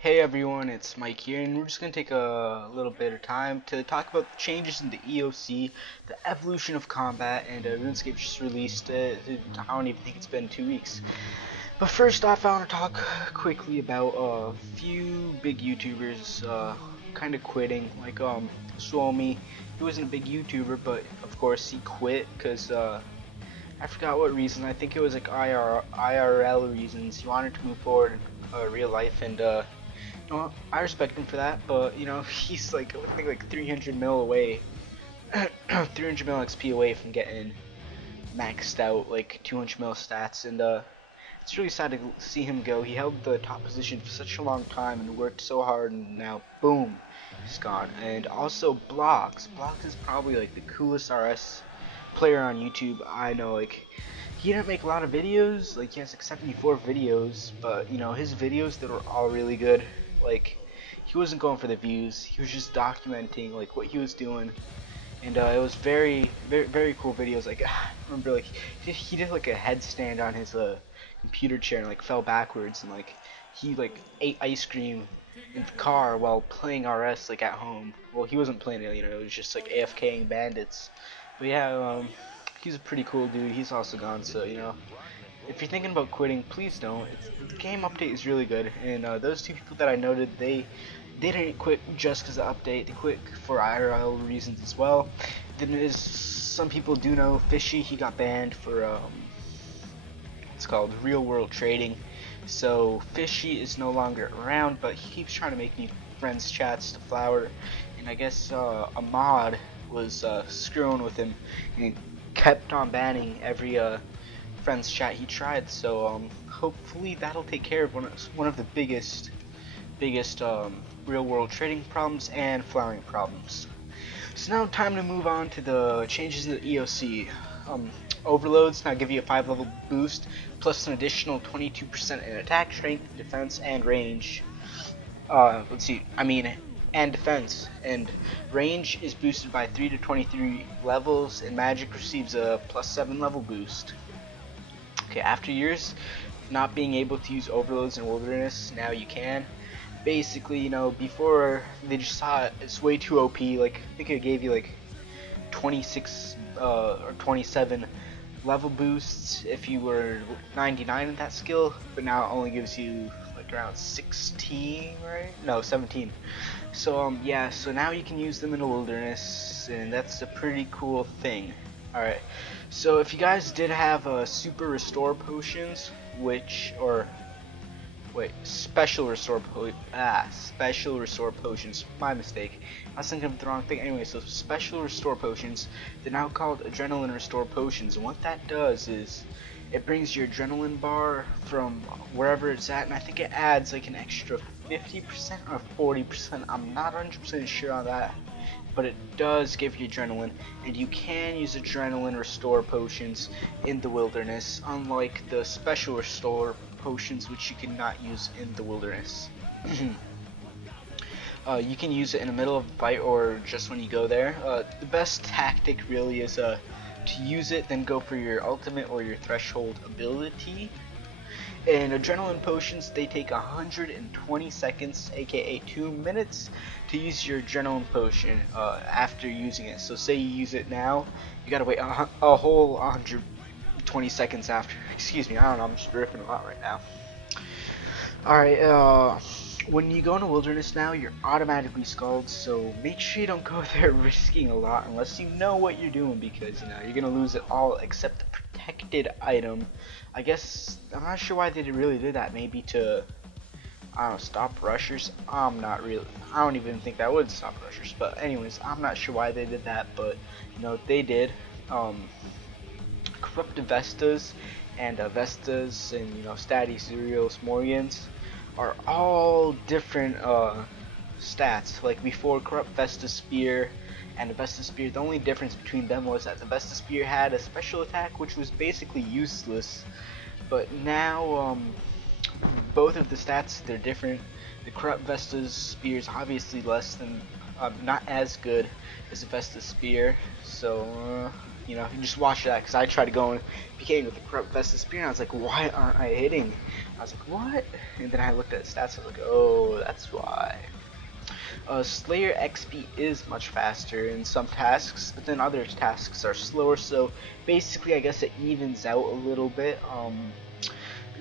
Hey everyone, it's Mike here, and we're just going to take a little bit of time to talk about the changes in the EOC, the evolution of combat, and Runescape just released it. I don't even think it's been 2 weeks. But first off, I want to talk quickly about a few big YouTubers kind of quitting, like Suomi. He wasn't a big YouTuber, but of course he quit because I forgot what reason. I think it was like IRL reasons. He wanted to move forward in real life, and I respect him for that. But you know, he's like I think like 300 mil away, 300 mil XP away from getting maxed out like 200 mil stats, and it's really sad to see him go. He held the top position for such a long time and worked so hard, and now boom, he's gone. And also Blocks. Blocks is probably like the coolest RS player on YouTube I know. Like, he didn't make a lot of videos, like he has like 74 videos, but you know, his videos that were all really good. Like, he wasn't going for the views, he was just documenting like what he was doing, and it was very cool videos. Like, I remember like he did like a headstand on his computer chair and like fell backwards, and like he like ate ice cream in the car while playing RS like at home. Well, he wasn't playing it, you know, it was just like AFKing bandits. But yeah, he's a pretty cool dude. He's also gone, so you know, if you're thinking about quitting, please don't. The game update is really good, and those two people that I noted, they didn't quit just because of the update. They quit for IRL reasons as well. Then there's some people do know Fishy. He got banned for it's called real world trading. So Fishy is no longer around, but he keeps trying to make new friends chats to Flower, and I guess a mod was screwing with him, and he kept on banning every friends chat he tried. So hopefully that'll take care of one of the biggest real world trading problems and flowering problems. So now time to move on to the changes in the EOC. Overloads now give you a 5-level boost plus an additional 22% in attack, strength, defense, and range. Let's see, and defense, and range is boosted by 3 to 23 levels, and magic receives a +7 level boost. Okay, after years of not being able to use overloads in wilderness, now you can. Basically, you know, before they just saw it, it's way too OP. Like, I think it gave you like 26 or 27 level boosts if you were 99 in that skill, but now it only gives you like around 16, right? No, 17. So yeah, so now you can use them in the wilderness, and that's a pretty cool thing. Alright, so if you guys did have super restore potions, special restore potions, my mistake, I was thinking of the wrong thing. Anyway, so special restore potions, they're now called adrenaline restore potions, and what that does is it brings your adrenaline bar from wherever it's at, and I think it adds like an extra 50% or 40%, I'm not 100% sure on that, but it does give you adrenaline, and you can use adrenaline restore potions in the wilderness, unlike the special restore potions which you cannot use in the wilderness. You can use it in the middle of a fight or just when you go there. The best tactic really is to use it, then go for your ultimate or your threshold ability. And adrenaline potions, they take 120 seconds, aka 2 minutes, to use your adrenaline potion after using it. So say you use it now, you gotta wait a whole 120 seconds after. Excuse me, I don't know, I'm just ripping a lot right now. Alright, when you go in a wilderness now, you're automatically skulled, so make sure you don't go there risking a lot unless you know what you're doing, because you know you're gonna lose it all except the protected item. I guess I'm not sure why they really did that. Maybe to, I don't know, stop rushers. I don't even think that would stop rushers. But anyways, I'm not sure why they did that, but you know they did. Corrupted Vestas and Vestas and you know Statty, Cereals, Morgans are all different stats. Like before, Corrupt Vesta Spear and the Vesta Spear, the only difference between them was that the Vesta Spear had a special attack which was basically useless, but now both of the stats, they're different. The Corrupt Vesta's Spear is obviously less than, not as good as the Vesta Spear, so you know, you just watch that, because I tried to go in PKing with the Corrupt Vesta Spear, and I was like, why aren't I hitting I was like, what? And then I looked at stats, I was like, oh, that's why. Slayer XP is much faster in some tasks, but then other tasks are slower, so basically I guess it evens out a little bit.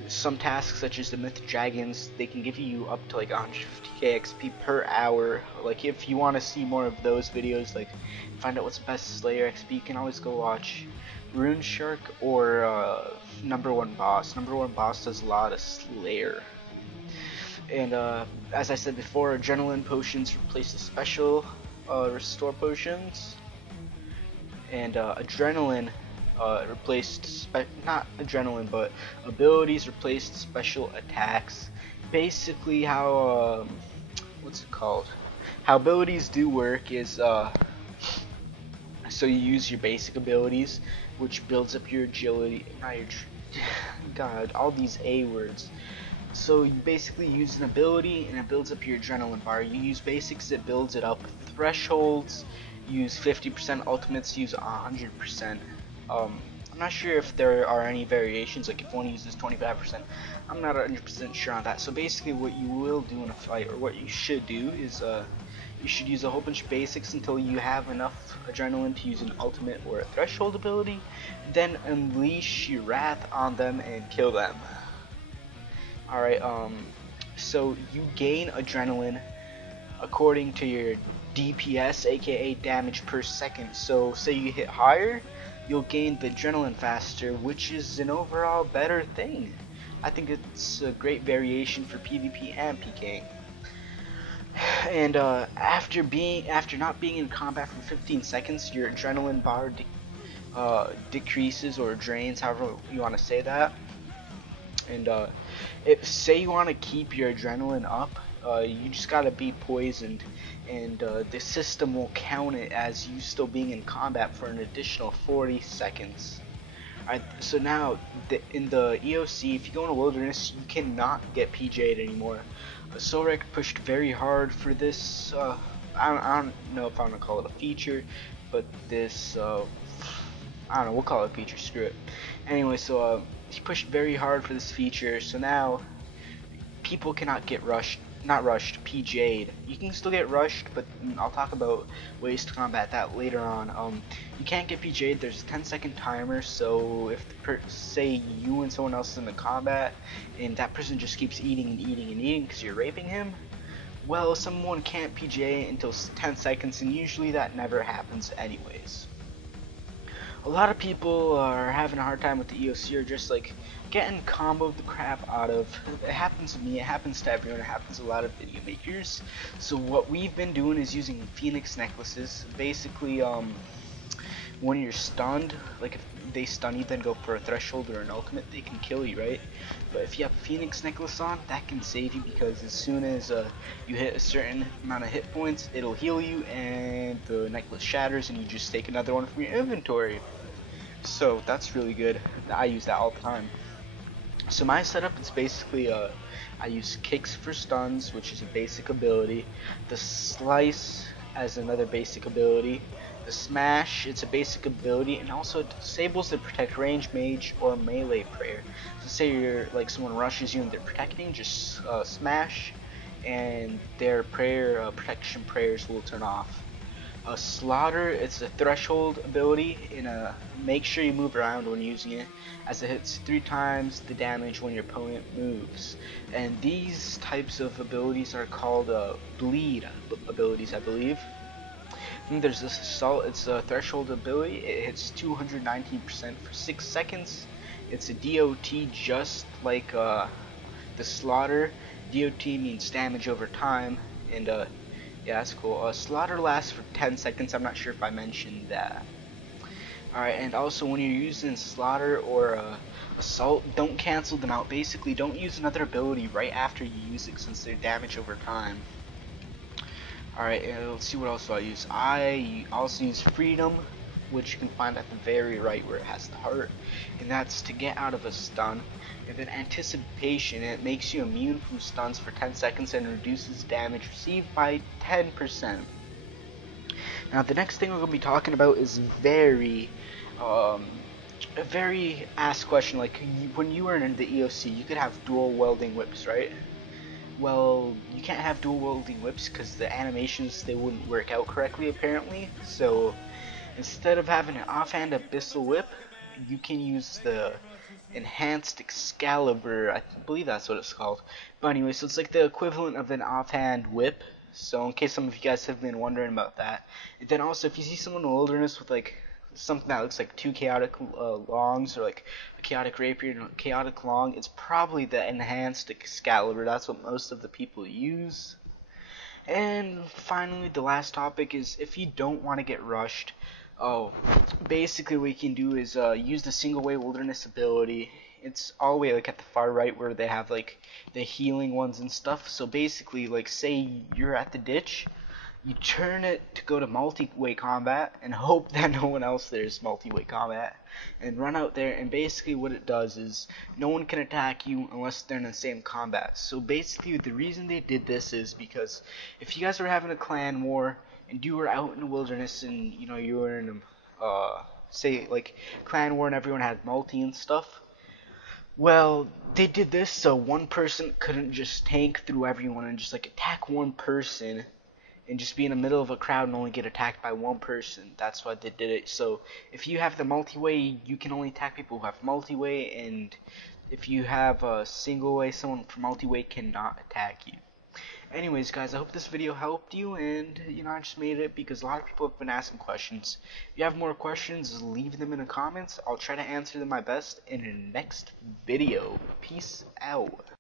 Some tasks such as the Myth Dragons, they can give you up to like 150k XP per hour. Like if you want to see more of those videos, like find out what's the best Slayer XP, you can always go watch Runescape or Number One Boss. Number One Boss does a lot of Slayer. And as I said before, adrenaline potions replace the special restore potions, and adrenaline replaced not adrenaline, but abilities replaced special attacks. Basically, how what's it called? How abilities do work is so you use your basic abilities, which builds up your agility. Not your God, all these A words. So you basically use an ability and it builds up your adrenaline bar. You use basics, it builds it up. Thresholds, use 50%. Ultimates, use 100%. I'm not sure if there are any variations, like if one uses 25%. I'm not 100% sure on that. So basically what you will do in a fight, or what you should do, is you should use a whole bunch of basics until you have enough adrenaline to use an ultimate or a threshold ability. Then unleash your wrath on them and kill them. Alright, so you gain adrenaline according to your DPS, aka damage per second. So say you hit higher, you'll gain the adrenaline faster, which is an overall better thing. I think it's a great variation for PvP and PK. And after not being in combat for 15 seconds, your adrenaline bar decreases or drains, however you want to say that. And say you want to keep your adrenaline up, you just gotta be poisoned, and the system will count it as you still being in combat for an additional 40 seconds. Alright, so now in the EOC, if you go in a wilderness, you cannot get PJ'd anymore. Sorek pushed very hard for this. I don't know if I'm gonna call it a feature, but this I don't know, we'll call it a feature, screw it. Anyway, so he pushed very hard for this feature, so now people cannot get PJ'd. You can still get rushed, but I'll talk about ways to combat that later on. You can't get PJ'd, there's a 10-second timer, so if say you and someone else is in the combat, and that person just keeps eating and eating and eating because you're raping him, well, someone can't PJ until 10 seconds, and usually that never happens anyways. A lot of people are having a hard time with the EOC, or just like getting comboed the crap out of. It happens to me, it happens to everyone, it happens to a lot of video makers. So what we've been doing is using Phoenix necklaces. Basically, when you're stunned, like if they stun you, then go for a threshold or an ultimate, they can kill you, right? But if you have Phoenix necklace on, that can save you, because as soon as you hit a certain amount of hit points, it'll heal you and the necklace shatters and you just take another one from your inventory. So that's really good. I use that all the time. So my setup is basically I use kicks for stuns, which is a basic ability, the slice as another basic ability, the smash, it's a basic ability, and also it disables the protect range mage or melee prayer. So say you're like someone rushes you and they're protecting, just smash, and their prayer protection prayers will turn off. Slaughter, it's a threshold ability, and make sure you move around when using it, as it hits 3 times the damage when your opponent moves. And these types of abilities are called bleed abilities, I believe. And there's this assault, it's a threshold ability, it hits 219% for 6 seconds. It's a DOT just like the slaughter. DOT means damage over time, and yeah, that's cool. Slaughter lasts for 10 seconds. I'm not sure if I mentioned that. Alright, and also when you're using slaughter or assault, don't cancel them out. Basically, don't use another ability right after you use it, since they're damage over time. Alright, let's see what else do I use. I also use freedom, which you can find at the very right where it has the heart, and that's to get out of a stun. And then anticipation, it makes you immune from stuns for 10 seconds and reduces damage received by 10%. Now the next thing we're going to be talking about is very a very asked question. Like when you were in the EOC, you could have dual welding whips, right? Well, you can't have dual wielding whips because the animations they wouldn't work out correctly apparently. So instead of having an offhand abyssal whip, you can use the enhanced Excalibur. I believe that's what it's called. But anyway, so it's like the equivalent of an offhand whip. So in case some of you guys have been wondering about that, and then also if you see someone in the wilderness with like something that looks like two chaotic longs or like a chaotic rapier and a chaotic long, it's probably the enhanced Excalibur. That's what most of the people use. And finally, the last topic is if you don't want to get rushed, oh, basically what you can do is use the single way wilderness ability. It's all the way like at the far right where they have like the healing ones and stuff. So basically, like say you're at the ditch, you turn it to go to multi-way combat and hope that no one else there is multi-way combat, and run out there, and basically what it does is no one can attack you unless they're in the same combat. So basically the reason they did this is because if you guys were having a clan war and you were out in the wilderness and you were in a say like clan war and everyone had multi and stuff, well, they did this so one person couldn't just tank through everyone and just like attack one person and just be in the middle of a crowd and only get attacked by one person. That's why they did it. So if you have the multi-way, you can only attack people who have multi-way, and if you have a single way, someone from multi-way cannot attack you. Anyways, guys, I hope this video helped you, and I just made it because a lot of people have been asking questions. If you have more questions, leave them in the comments. I'll try to answer them my best in the next video. Peace out.